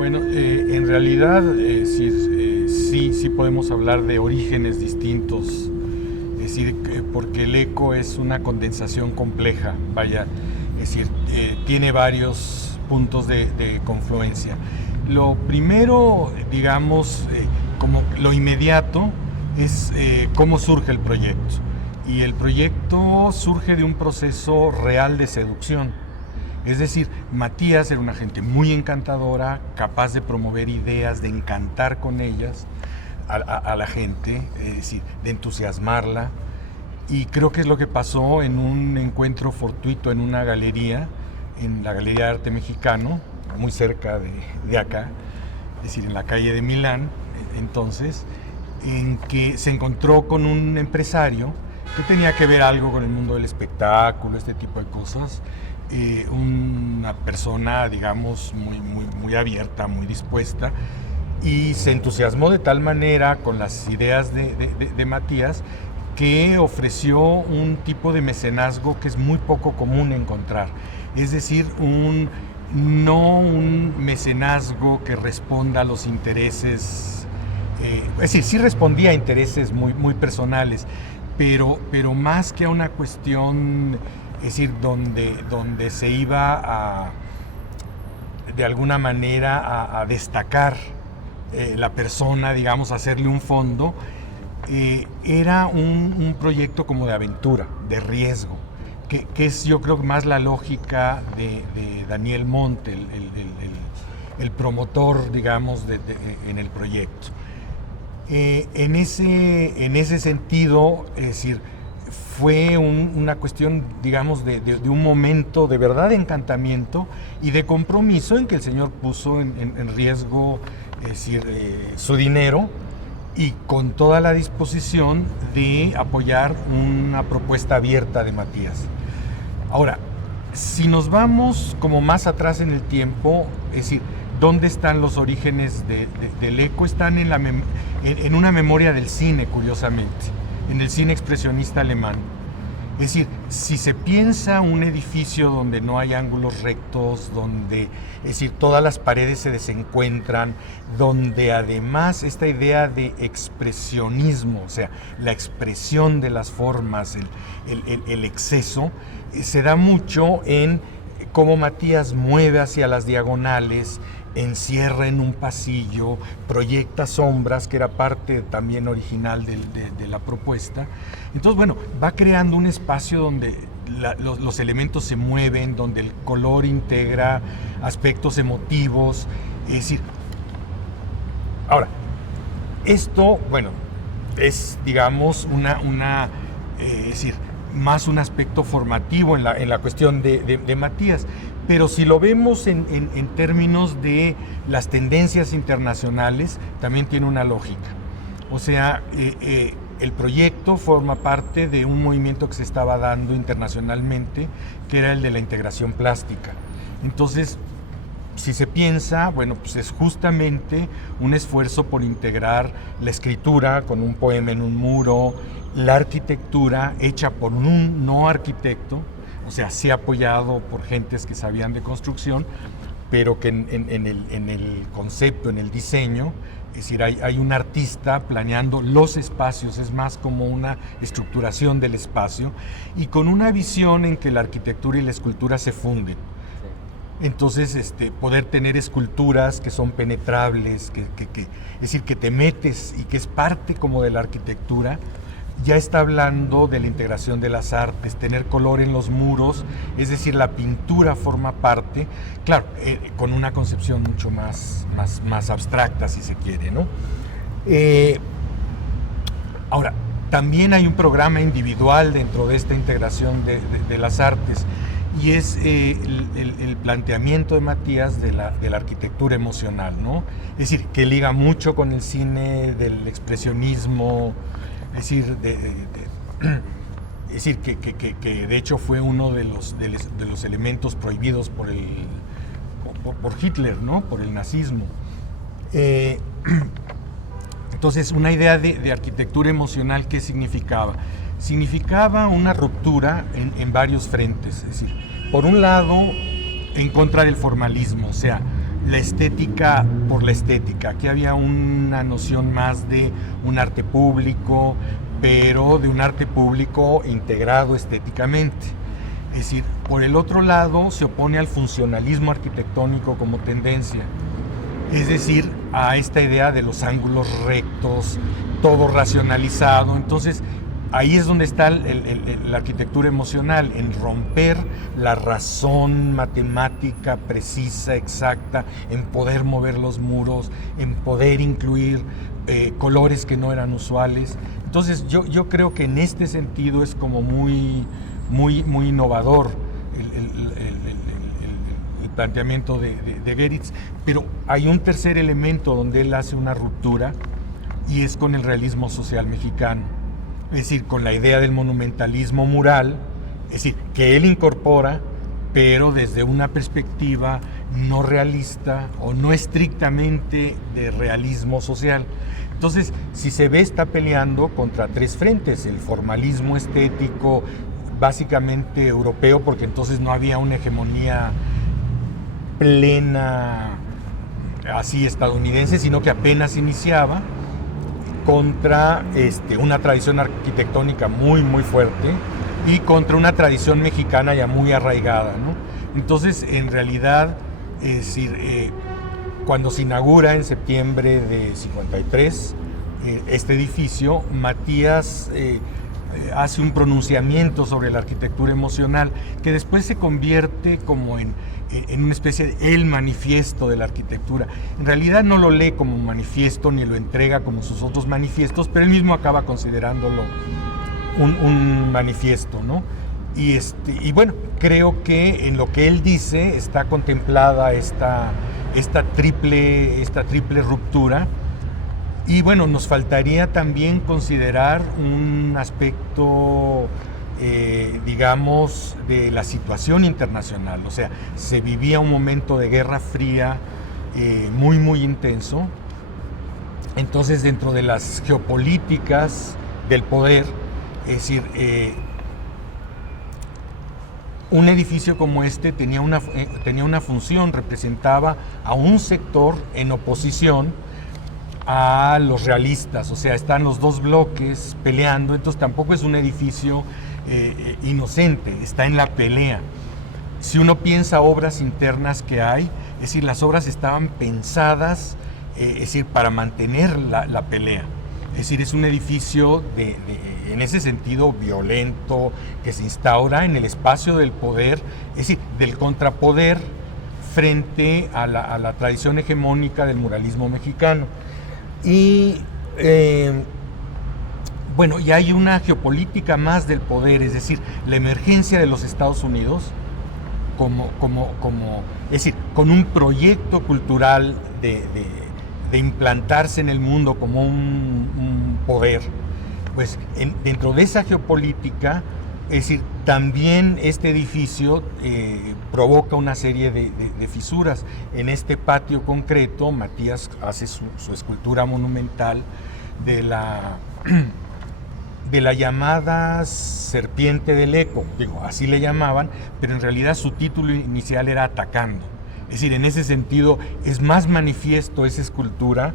Bueno, en realidad sí podemos hablar de orígenes distintos, es decir, porque el eco es una condensación compleja, vaya, es decir, tiene varios puntos de confluencia. Lo primero, digamos, como lo inmediato, es cómo surge el proyecto. Y el proyecto surge de un proceso real de seducción. Es decir, Matías era una gente muy encantadora, capaz de promover ideas, de encantar con ellas a la gente, es decir, de entusiasmarla. Y creo que es lo que pasó en un encuentro fortuito en una galería, en la Galería de Arte Mexicano, muy cerca de acá, es decir, en la calle de Milán, entonces, en que se encontró con un empresario que tenía que ver algo con el mundo del espectáculo, este tipo de cosas. Una persona, digamos, muy abierta, muy dispuesta, y se entusiasmó de tal manera con las ideas de Matías que ofreció un tipo de mecenazgo que es muy poco común encontrar. Es decir, no un mecenazgo que responda a los intereses, es decir, sí respondía a intereses muy personales, pero más que a una cuestión, es decir, donde se iba de alguna manera a destacar la persona, digamos, a hacerle un fondo, era un proyecto como de aventura, de riesgo, que es, yo creo, más la lógica de Daniel Montt, el promotor, digamos, en el proyecto. En ese sentido, es decir, fue una cuestión, digamos, de un momento de verdad de encantamiento y de compromiso en que el señor puso en riesgo, es decir, su dinero, y con toda la disposición de apoyar una propuesta abierta de Matías. Ahora, si nos vamos como más atrás en el tiempo, es decir, ¿dónde están los orígenes del eco? Están en una memoria del cine, curiosamente, en el cine expresionista alemán. Es decir, si se piensa un edificio donde no hay ángulos rectos, donde, es decir, todas las paredes se desencuentran, donde además esta idea de expresionismo, o sea, la expresión de las formas, el exceso, se da mucho en cómo Matías mueve hacia las diagonales, encierra en un pasillo, proyecta sombras, que era parte también original de la propuesta. Entonces, bueno, va creando un espacio donde los elementos se mueven, donde el color integra aspectos emotivos, es decir, ahora, esto, bueno, es, digamos, es decir, más un aspecto formativo en la cuestión de Matías. Pero si lo vemos en términos de las tendencias internacionales, también tiene una lógica. O sea, el proyecto forma parte de un movimiento que se estaba dando internacionalmente, que era el de la integración plástica. Entonces, si se piensa, bueno, pues es justamente un esfuerzo por integrar la escritura con un poema en un muro, la arquitectura hecha por un no arquitecto, o sea, sí apoyado por gentes que sabían de construcción, pero que en el concepto, en el diseño, es decir, hay un artista planeando los espacios, es más como una estructuración del espacio, y con una visión en que la arquitectura y la escultura se funden. Entonces, poder tener esculturas que son penetrables, es decir, que te metes y que es parte como de la arquitectura, ya está hablando de la integración de las artes, tener color en los muros, es decir, la pintura forma parte, claro, con una concepción mucho más abstracta, si se quiere, ¿no? Ahora, también hay un programa individual dentro de esta integración de las artes, y es el planteamiento de Matías de la arquitectura emocional, ¿no? Es decir, que liga mucho con el cine del expresionismo, es decir, que de hecho fue uno de los elementos prohibidos por Hitler, ¿no? Por el nazismo. Entonces, una idea de arquitectura emocional, ¿qué significaba? Significaba una ruptura en varios frentes. Es decir, por un lado, en contra del formalismo, o sea, la estética por la estética. Aquí había una noción más de un arte público, pero de un arte público integrado estéticamente. Es decir, por el otro lado se opone al funcionalismo arquitectónico como tendencia, es decir, a esta idea de los ángulos rectos, todo racionalizado. Entonces, ahí es donde está la arquitectura emocional, en romper la razón matemática precisa, exacta, en poder mover los muros, en poder incluir colores que no eran usuales. Entonces, yo creo que en este sentido es como muy innovador el planteamiento de Geritz, pero hay un tercer elemento donde él hace una ruptura, y es con el realismo social mexicano, es decir, con la idea del monumentalismo mural, es decir, que él incorpora, pero desde una perspectiva no realista o no estrictamente de realismo social. Entonces, si se ve, está peleando contra tres frentes: el formalismo estético, básicamente europeo, porque entonces no había una hegemonía plena así estadounidense, sino que apenas iniciaba, contra una tradición arquitectónica muy fuerte, y contra una tradición mexicana ya muy arraigada, ¿no? Entonces, en realidad, es decir, cuando se inaugura en septiembre de 53 este edificio, Matías hace un pronunciamiento sobre la arquitectura emocional, que después se convierte como en una especie de el manifiesto de la arquitectura. En realidad no lo lee como manifiesto ni lo entrega como sus otros manifiestos, pero él mismo acaba considerándolo un manifiesto, ¿no? Y bueno, creo que en lo que él dice está contemplada esta triple ruptura. Y bueno, nos faltaría también considerar un aspecto, digamos, de la situación internacional. O sea, se vivía un momento de Guerra Fría muy intenso. Entonces, dentro de las geopolíticas del poder, es decir, un edificio como este tenía una función, representaba a un sector en oposición a los realistas. O sea, están los dos bloques peleando, entonces tampoco es un edificio inocente, está en la pelea. Si uno piensa obras internas que hay, es decir, las obras estaban pensadas, es decir, para mantener la pelea. Es decir, es un edificio en ese sentido violento, que se instaura en el espacio del poder, es decir, del contrapoder frente a la tradición hegemónica del muralismo mexicano. Y bueno, y hay una geopolítica más del poder, es decir, la emergencia de los Estados Unidos es decir, con un proyecto cultural de implantarse en el mundo como un poder. Pues dentro de esa geopolítica, es decir, también este edificio provoca una serie de fisuras. En este patio concreto, Matías hace su escultura monumental de la llamada Serpiente del Eco, digo, así le llamaban, pero en realidad su título inicial era Atacando. Es decir, en ese sentido es más manifiesto esa escultura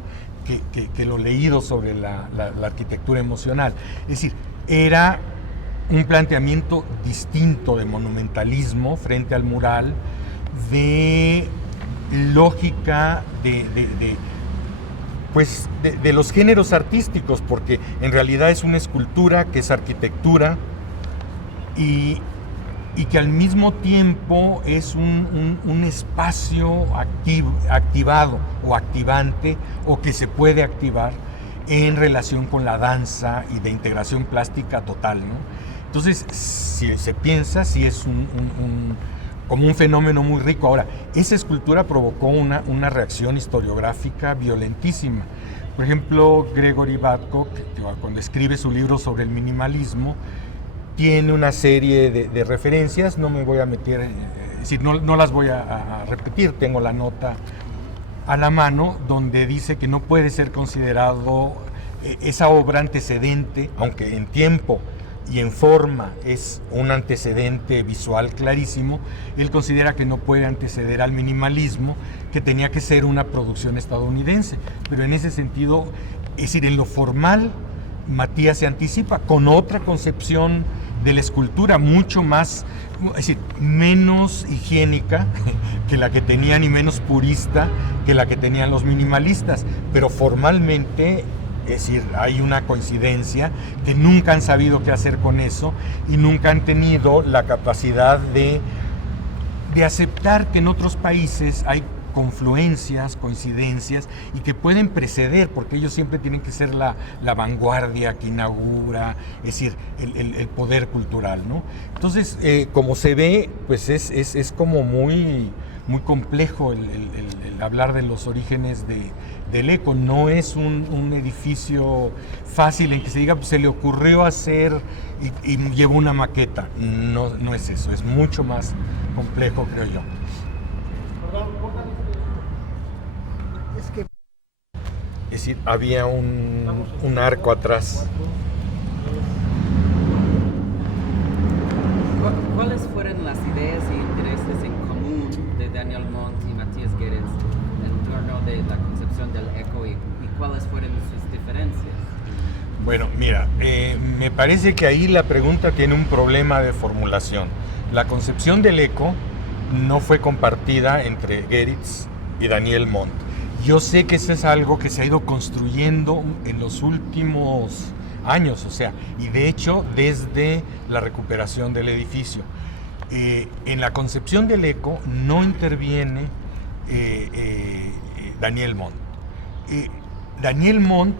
que lo leído sobre la arquitectura emocional. Es decir, era un planteamiento distinto de monumentalismo frente al mural, de lógica de los géneros artísticos, porque en realidad es una escultura que es arquitectura y que al mismo tiempo es un espacio activado o activante, o que se puede activar en relación con la danza y de integración plástica total, ¿no? Entonces, si se piensa, si es como un fenómeno muy rico. Ahora, esa escultura provocó una reacción historiográfica violentísima. Por ejemplo, Gregory Badcock, cuando escribe su libro sobre el minimalismo, tiene una serie de referencias, no me voy a meter, es decir, no las voy a repetir, tengo la nota a la mano, donde dice que no puede ser considerado esa obra antecedente, aunque en tiempo y en forma es un antecedente visual clarísimo, él considera que no puede anteceder al minimalismo, que tenía que ser una producción estadounidense. Pero en ese sentido, es decir, en lo formal, Matías se anticipa con otra concepción de la escultura mucho más, es decir, menos higiénica que la que tenían y menos purista que la que tenían los minimalistas, pero formalmente, es decir, hay una coincidencia que nunca han sabido qué hacer con eso y nunca han tenido la capacidad de aceptar que en otros países hay confluencias, coincidencias y que pueden preceder, porque ellos siempre tienen que ser la vanguardia que inaugura, es decir, el poder cultural, ¿no? Entonces, como se ve, pues es como muy complejo el hablar de los orígenes del ECO. No es un edificio fácil en que se diga, pues, se le ocurrió hacer y llevó una maqueta. No es eso, es mucho más complejo, creo yo. Es decir, había un arco atrás. ¿Cuáles fueron las ideas e intereses en común de Daniel Montt y Matías Geritz en torno de la concepción del eco y cuáles fueron sus diferencias? Bueno, mira, me parece que ahí la pregunta tiene un problema de formulación. La concepción del eco no fue compartida entre Geritz y Daniel Montt. Yo sé que eso es algo que se ha ido construyendo en los últimos años, o sea, y de hecho desde la recuperación del edificio. En la concepción del eco no interviene Daniel Montt. Daniel Montt,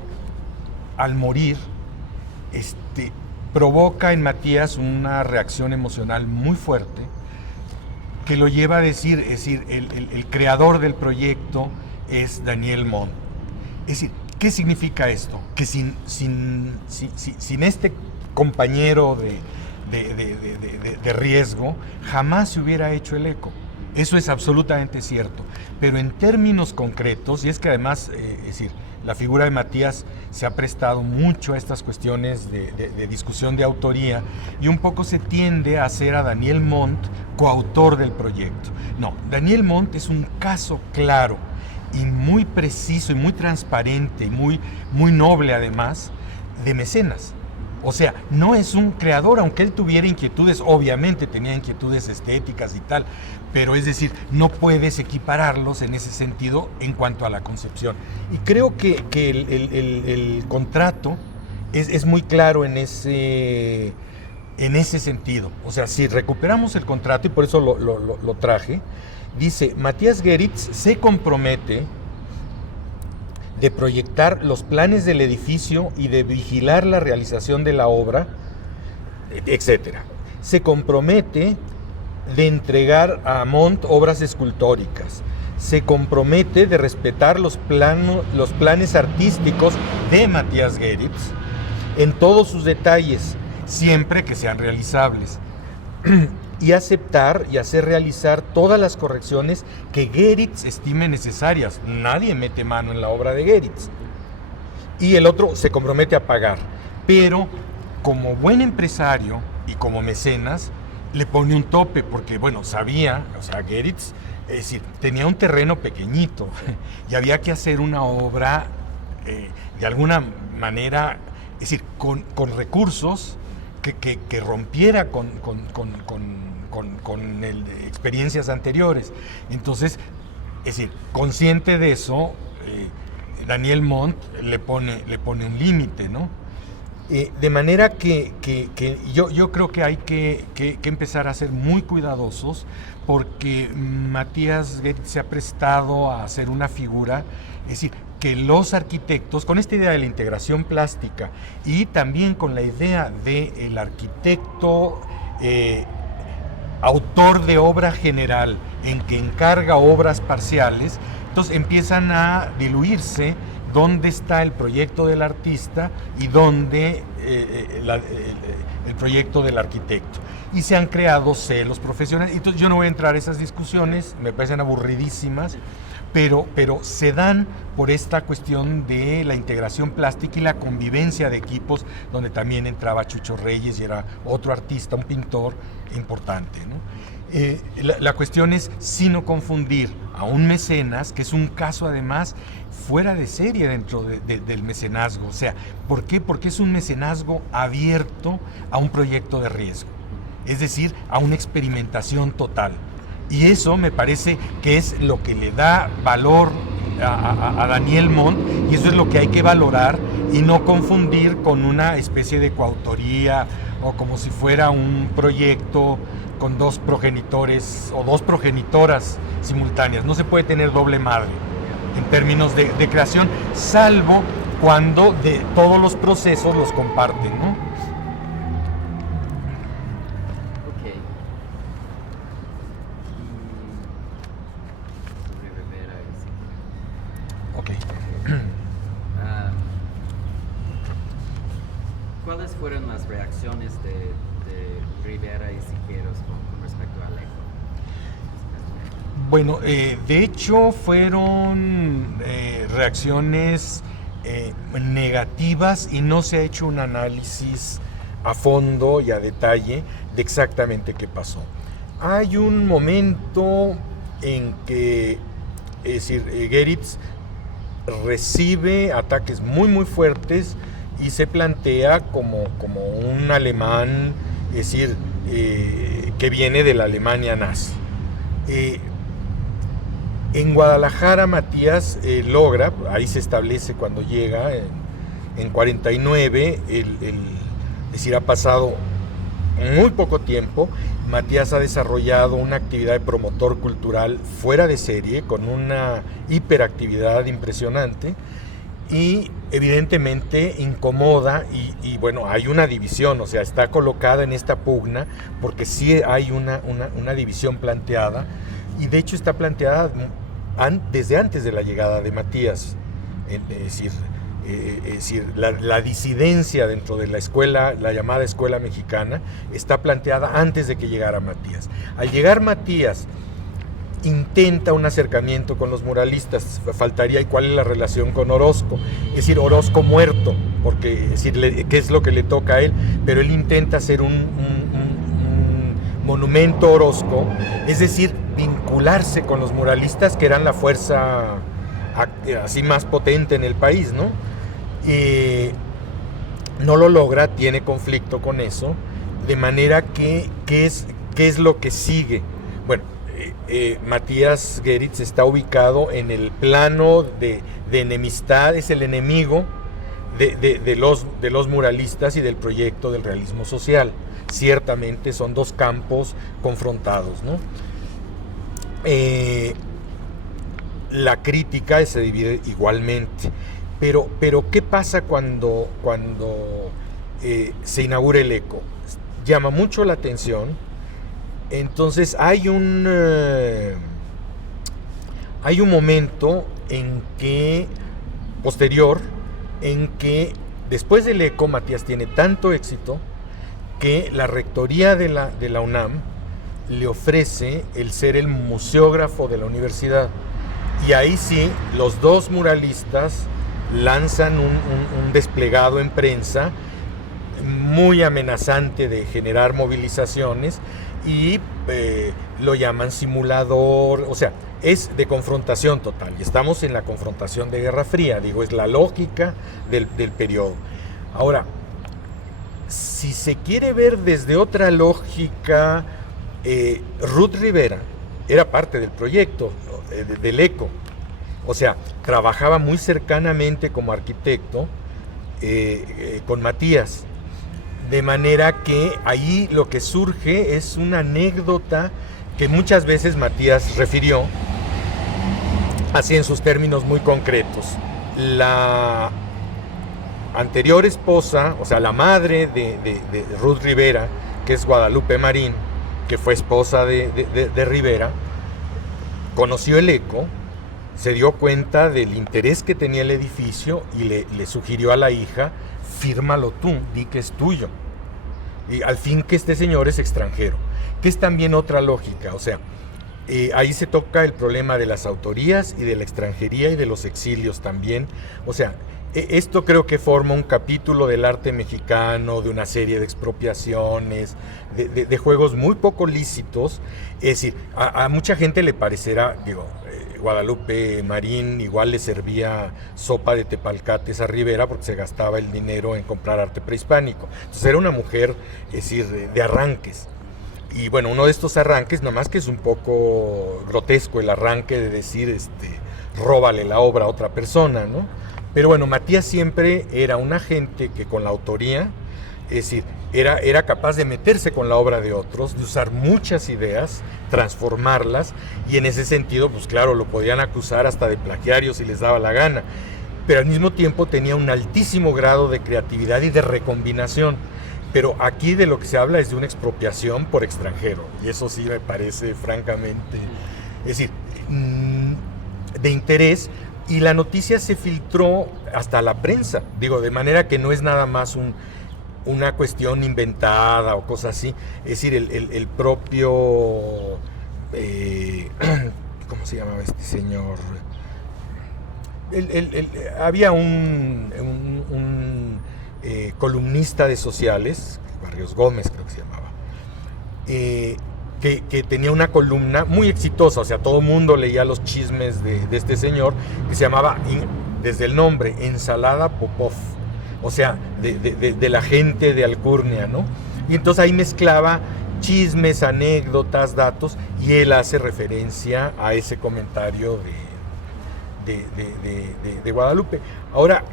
al morir, provoca en Matías una reacción emocional muy fuerte que lo lleva a decir, es decir, el creador del proyecto es Daniel Montt. Es decir, ¿qué significa esto? Que sin este compañero de riesgo, jamás se hubiera hecho el eco. Eso es absolutamente cierto. Pero en términos concretos, y es que además, es decir, la figura de Matías se ha prestado mucho a estas cuestiones de discusión de autoría y un poco se tiende a hacer a Daniel Montt coautor del proyecto. No, Daniel Montt es un caso claro y muy preciso y muy transparente y muy noble además de mecenas. O sea, no es un creador, aunque él tuviera inquietudes, obviamente tenía inquietudes estéticas y tal, pero es decir, no puedes equipararlos en ese sentido en cuanto a la concepción. Y creo que el contrato es muy claro en ese sentido. O sea, si recuperamos el contrato, y por eso lo traje, dice, Matías Geritz se compromete de proyectar los planes del edificio y de vigilar la realización de la obra, etc. Se compromete de entregar a Montt obras escultóricas. Se compromete de respetar los planes artísticos de Matías Geritz en todos sus detalles, siempre que sean realizables. Y aceptar y hacer realizar todas las correcciones que Geritz estime necesarias. Nadie mete mano en la obra de Geritz. Y el otro se compromete a pagar. Pero como buen empresario y como mecenas, le pone un tope, porque bueno, sabía, o sea, Geritz, es decir, tenía un terreno pequeñito y había que hacer una obra de alguna manera, es decir, con recursos que rompiera con experiencias anteriores. Entonces, es decir, consciente de eso, Daniel Montt le pone un límite, ¿no? De manera que yo creo que hay que empezar a ser muy cuidadosos, porque Matías Geritz se ha prestado a hacer una figura, es decir, que los arquitectos, con esta idea de la integración plástica y también con la idea del arquitecto autor de obra general en que encarga obras parciales, entonces empiezan a diluirse dónde está el proyecto del artista y dónde el proyecto del arquitecto. Y se han creado celos profesionales. Entonces yo no voy a entrar a esas discusiones, me parecen aburridísimas, pero se dan por esta cuestión de la integración plástica y la convivencia de equipos, donde también entraba Chucho Reyes y era otro artista, un pintor importante, ¿no? La cuestión es si no confundir a un mecenas, que es un caso además fuera de serie dentro del mecenazgo. O sea, ¿por qué? Porque es un mecenazgo abierto a un proyecto de riesgo, es decir, a una experimentación total. Y eso me parece que es lo que le da valor a Daniel Montt, y eso es lo que hay que valorar y no confundir con una especie de coautoría o como si fuera un proyecto con dos progenitores o dos progenitoras simultáneas. No se puede tener doble madre en términos de creación, salvo cuando de todos los procesos los comparten, ¿no? Ok. Sobre Rivera y Siqueiros. Ok. ¿Cuáles fueron las reacciones de Rivera y Siqueiros con respecto al eco? Bueno, de hecho fueron reacciones negativas y no se ha hecho un análisis a fondo y a detalle de exactamente qué pasó. Hay un momento en que, es decir, Geritz recibe ataques muy fuertes y se plantea como un alemán, es decir, que viene de la Alemania nazi. En Guadalajara Matías logra, ahí se establece cuando llega, en 49, es decir, ha pasado muy poco tiempo. Matías ha desarrollado una actividad de promotor cultural fuera de serie, con una hiperactividad impresionante, y evidentemente incomoda, y bueno, hay una división, o sea, está colocada en esta pugna, porque sí hay una división planteada, y de hecho está planteada desde antes de la llegada de Matías. Es decir, la disidencia dentro de la escuela, la llamada escuela mexicana, está planteada antes de que llegara Matías. Al llegar Matías, intenta un acercamiento con los muralistas. Faltaría, ¿y cuál es la relación con Orozco? Es decir, Orozco muerto, porque es decir, ¿qué es lo que le toca a él? Pero él intenta hacer un monumento Orozco, es decir, vincularse con los muralistas, que eran la fuerza así más potente en el país, ¿no? No lo logra, tiene conflicto con eso, de manera que, ¿qué es lo que sigue? Bueno, Matías Geritz está ubicado en el plano de enemistad, es el enemigo de los muralistas y del proyecto del realismo social. Ciertamente son dos campos confrontados, ¿no? La crítica se divide igualmente, pero ¿qué pasa cuando se inaugura el ECO? Llama mucho la atención. Entonces hay un momento posterior en que después del ECO Matías tiene tanto éxito que la rectoría de la UNAM le ofrece el ser el museógrafo de la universidad, y ahí sí los dos muralistas lanzan un desplegado en prensa muy amenazante de generar movilizaciones, y lo llaman simulador, o sea, es de confrontación total, y estamos en la confrontación de Guerra Fría, digo, es la lógica del periodo. Ahora, si se quiere ver desde otra lógica, Ruth Rivera era parte del proyecto del ECO, o sea, trabajaba muy cercanamente como arquitecto con Matías, de manera que ahí lo que surge es una anécdota que muchas veces Matías refirió, así en sus términos muy concretos. La anterior esposa, o sea, la madre de Ruth Rivera, que es Guadalupe Marín, que fue esposa de Rivera, conoció el ECO, se dio cuenta del interés que tenía el edificio y le sugirió a la hija: fírmalo tú, di que es tuyo, y al fin que este señor es extranjero, que es también otra lógica. O sea, Ahí se toca el problema de las autorías y de la extranjería y de los exilios también. O sea, esto creo que forma un capítulo del arte mexicano, de una serie de expropiaciones, de juegos muy poco lícitos. Es decir, a mucha gente le parecerá, digo, Guadalupe Marín igual le servía sopa de tepalcates a Rivera porque se gastaba el dinero en comprar arte prehispánico. Entonces era una mujer, es decir, de arranques. Y bueno, uno de estos arranques, nomás que es un poco grotesco el arranque de decir, róbale la obra a otra persona, ¿no? Pero bueno, Matías siempre era un agente que con la autoría, es decir, era capaz de meterse con la obra de otros, de usar muchas ideas, transformarlas, y en ese sentido, pues claro, lo podían acusar hasta de plagiario si les daba la gana, pero al mismo tiempo tenía un altísimo grado de creatividad y de recombinación. Pero aquí de lo que se habla es de una expropiación por extranjero, y eso sí me parece francamente, es decir, de interés, y la noticia se filtró hasta la prensa, digo, de manera que no es nada más una cuestión inventada o cosas así, es decir, el propio, ¿cómo se llamaba este señor? Había un columnista de sociales, Barrios Gómez creo que se llamaba, que tenía una columna muy exitosa, o sea, todo el mundo leía los chismes de este señor, que se llamaba, desde el nombre, Ensalada Popov, o sea, de la gente de Alcurnia, ¿no? Y entonces ahí mezclaba chismes, anécdotas, datos, y él hace referencia a ese comentario de Guadalupe. Ahora,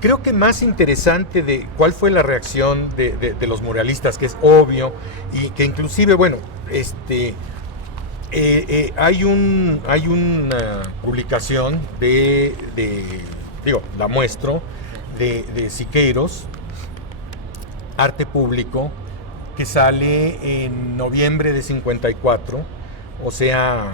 creo que más interesante de cuál fue la reacción de los muralistas, que es obvio, y que inclusive, bueno, hay una publicación digo, la muestro, de Siqueiros, Arte Público, que sale en noviembre de 54, o sea,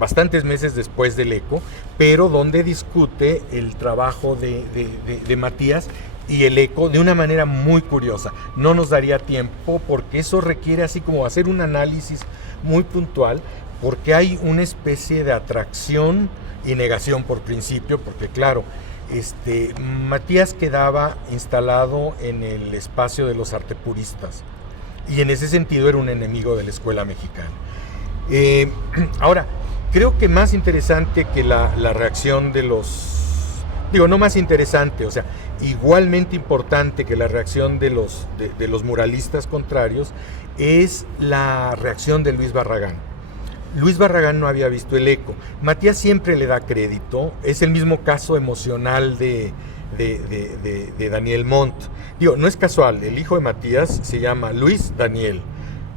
bastantes meses después del ECO, pero donde discute el trabajo de Matías y el ECO de una manera muy curiosa. No nos daría tiempo porque eso requiere así como hacer un análisis muy puntual, porque hay una especie de atracción y negación por principio, porque claro, Matías quedaba instalado en el espacio de los artepuristas y en ese sentido era un enemigo de la escuela mexicana. Ahora, creo que más interesante que la reacción de los... Digo, no más interesante, o sea, igualmente importante que la reacción de los muralistas contrarios es la reacción de Luis Barragán. Luis Barragán no había visto el ECO. Matías siempre le da crédito, es el mismo caso emocional de Daniel Montt. Digo, no es casual, el hijo de Matías se llama Luis Daniel.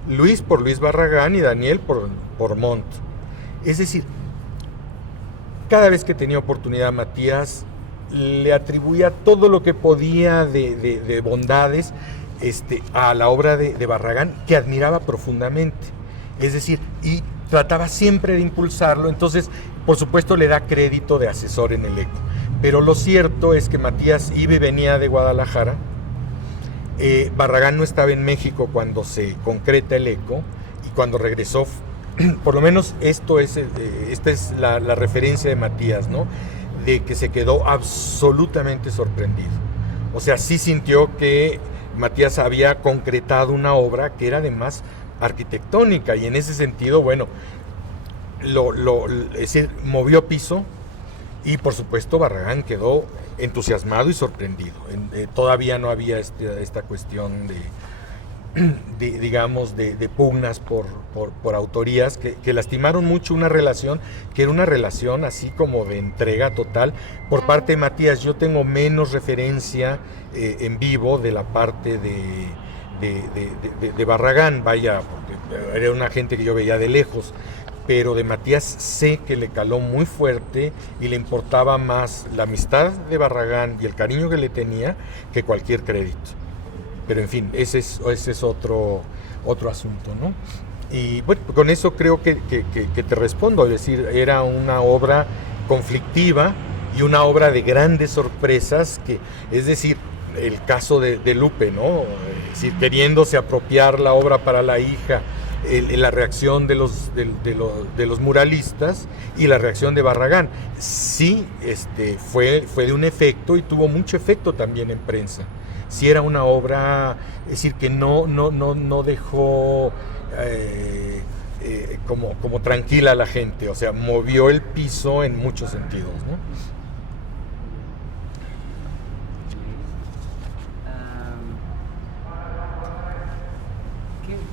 Luis por Luis Barragán y Daniel por Montt. Es decir, cada vez que tenía oportunidad Matías le atribuía todo lo que podía de bondades a la obra de Barragán, que admiraba profundamente. Es decir, y trataba siempre de impulsarlo, entonces por supuesto le da crédito de asesor en el ECO. Pero lo cierto es que Matías iba y venía de Guadalajara, Barragán no estaba en México cuando se concreta el ECO, y cuando regresó, por lo menos esta es la referencia de Matías, ¿no? De que se quedó absolutamente sorprendido. O sea, sí sintió que Matías había concretado una obra que era además arquitectónica, y en ese sentido, bueno, es decir, movió piso, y por supuesto Barragán quedó entusiasmado y sorprendido. Todavía no había esta cuestión digamos, de pugnas por autorías que lastimaron mucho una relación que era una relación así como de entrega total por parte de Matías. Yo tengo menos referencia en vivo de la parte de Barragán, vaya, porque era una gente que yo veía de lejos, pero de Matías sé que le caló muy fuerte y le importaba más la amistad de Barragán y el cariño que le tenía que cualquier crédito. Pero en fin, ese es otro asunto, ¿no? Y bueno, con eso creo que te respondo, es decir, era una obra conflictiva y una obra de grandes sorpresas, es decir, el caso de Lupe, ¿no? Es decir, queriéndose apropiar la obra para la hija la reacción de los muralistas y la reacción de Barragán. Sí, fue de un efecto y tuvo mucho efecto también en prensa. Sí era una obra, es decir, que no dejó como tranquila a la gente, o sea, movió el piso en muchos sentidos, ¿no?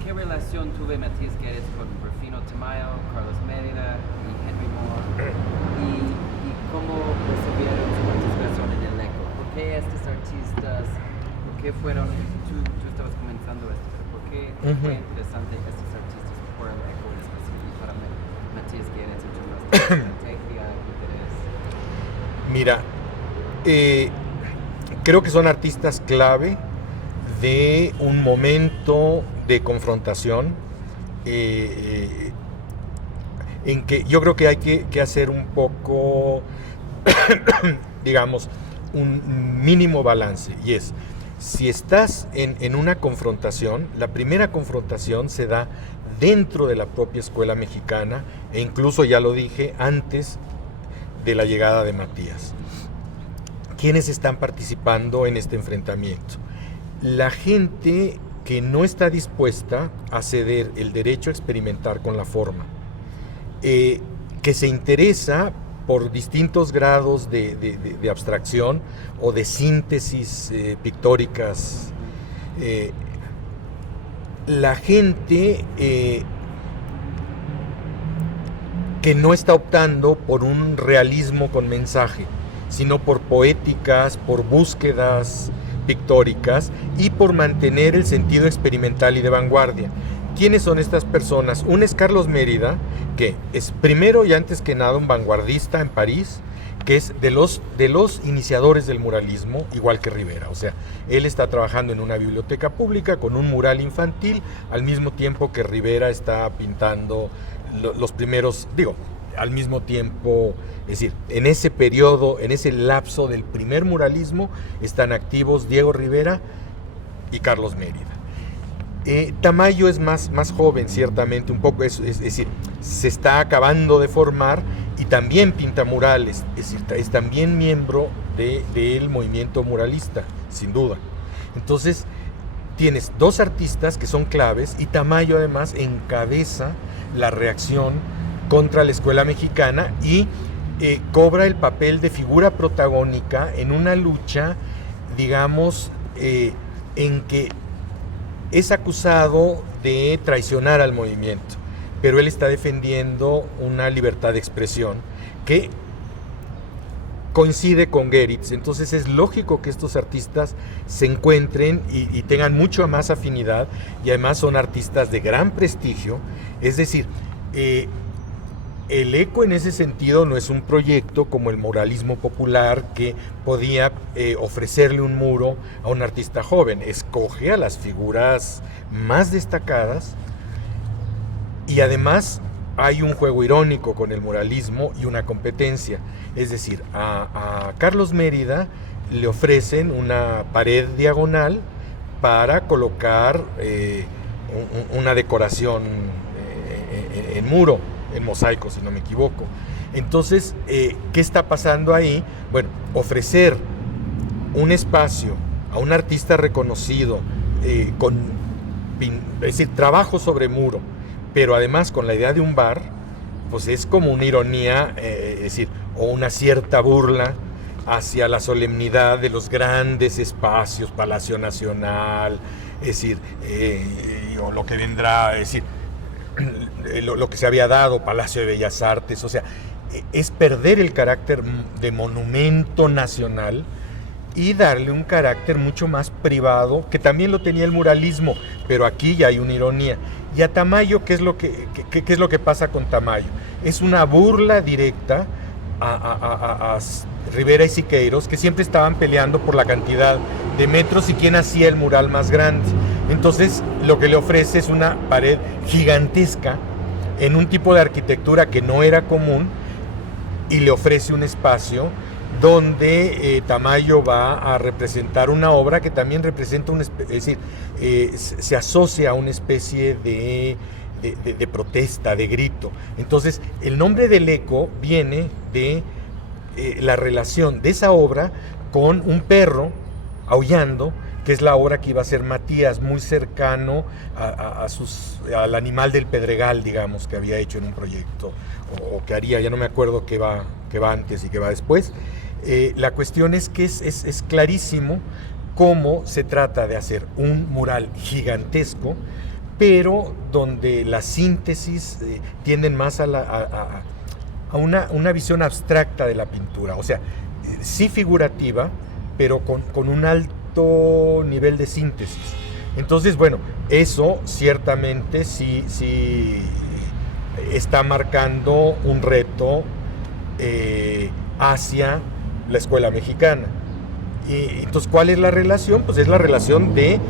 ¿Qué relación tuve Matías Guedes con Rufino Tamayo, Carlos Mérida y Henry Moore? ¿Y cómo recibieron su participación en el ECO? ¿Por qué estos artistas, por qué fueron, tú estabas comenzando esto, pero por qué fue interesante estos artistas por el ECO en específico para Matías Guedes en términos de estrategia, interés? Mira, creo que son artistas clave de un momento de confrontación en que yo creo que hay que hacer un poco, digamos, un mínimo balance, y es, si estás en una confrontación, la primera confrontación se da dentro de la propia escuela mexicana, e incluso, ya lo dije, antes de la llegada de Matías. ¿Quiénes están participando en este enfrentamiento? La gente que no está dispuesta a ceder el derecho a experimentar con la forma, que se interesa por distintos grados de abstracción o de síntesis pictóricas. La gente que no está optando por un realismo con mensaje, sino por poéticas, por búsquedas pictóricas y por mantener el sentido experimental y de vanguardia. ¿Quiénes son estas personas? Uno es Carlos Mérida, que es primero y antes que nada un vanguardista en París, que es de los iniciadores del muralismo, igual que Rivera. O sea, él está trabajando en una biblioteca pública con un mural infantil, al mismo tiempo que Rivera está pintando los primeros, al mismo tiempo, es decir, en ese periodo, en ese lapso del primer muralismo, están activos Diego Rivera y Carlos Mérida. Tamayo es más joven, ciertamente, un poco, es decir, se está acabando de formar y también pinta murales, es decir, es también miembro del movimiento muralista, sin duda. Entonces, tienes dos artistas que son claves y Tamayo además encabeza la reacción contra la escuela mexicana y cobra el papel de figura protagónica en una lucha, digamos, en que es acusado de traicionar al movimiento, pero él está defendiendo una libertad de expresión que coincide con Geritz. Entonces es lógico que estos artistas se encuentren y tengan mucha más afinidad, y además son artistas de gran prestigio. Es decir, el ECO en ese sentido no es un proyecto como el muralismo popular que podía ofrecerle un muro a un artista joven. Escoge a las figuras más destacadas y además hay un juego irónico con el muralismo y una competencia. Es decir, a Carlos Mérida le ofrecen una pared diagonal para colocar una decoración en muro, en mosaico, si no me equivoco. Entonces, ¿qué está pasando ahí? Bueno, ofrecer un espacio a un artista reconocido es decir, trabajo sobre muro, pero además con la idea de un bar, pues es como una ironía, es decir, o una cierta burla hacia la solemnidad de los grandes espacios, Palacio Nacional, es decir, o lo que vendrá, es decir, lo que se había dado, Palacio de Bellas Artes. O sea, es perder el carácter de monumento nacional y darle un carácter mucho más privado, que también lo tenía el muralismo, pero aquí ya hay una ironía. Y a Tamayo, ¿qué es lo que pasa con Tamayo? Es una burla directa a Rivera y Siqueiros, que siempre estaban peleando por la cantidad de metros y quién hacía el mural más grande. Entonces, lo que le ofrece es una pared gigantesca en un tipo de arquitectura que no era común, y le ofrece un espacio donde Tamayo va a representar una obra que también representa es decir, se asocia a una especie de de protesta, de grito. Entonces, el nombre del eco viene de la relación de esa obra con un perro aullando, que es la obra que iba a hacer Matías, muy cercano al animal del Pedregal, digamos, que había hecho en un proyecto, o que haría, ya no me acuerdo qué va antes y qué va después. La cuestión es que es clarísimo cómo se trata de hacer un mural gigantesco, pero donde las síntesis tienden más a una visión abstracta de la pintura, o sea, sí figurativa, pero con un alto nivel de síntesis. Entonces, bueno, eso ciertamente sí está marcando un reto hacia la escuela mexicana. Y entonces, ¿cuál es la relación? Pues es la relación de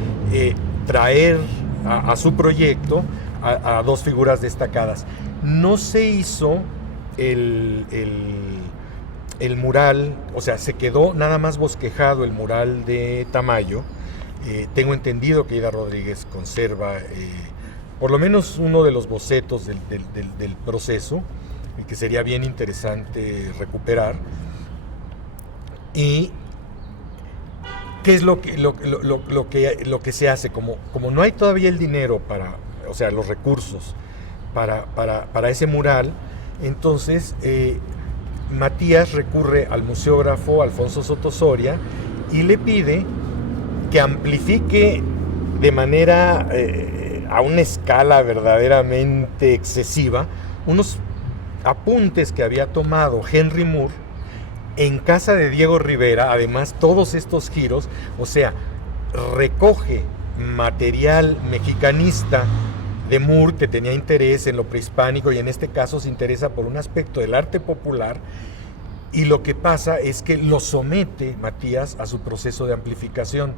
traer a su proyecto a dos figuras destacadas. No se hizo el mural, o sea, se quedó nada más bosquejado el mural de Tamayo. Tengo entendido que Ida Rodríguez conserva por lo menos uno de los bocetos del proceso, y que sería bien interesante recuperar. Y ¿qué es lo que se hace? Como no hay todavía el dinero o sea, los recursos para ese mural, entonces Matías recurre al museógrafo Alfonso Soto Soria y le pide que amplifique de manera a una escala verdaderamente excesiva unos apuntes que había tomado Henry Moore en casa de Diego Rivera. Además, todos estos giros, o sea, recoge material mexicanista de Moore, que tenía interés en lo prehispánico, y en este caso se interesa por un aspecto del arte popular, y lo que pasa es que lo somete Matías a su proceso de amplificación.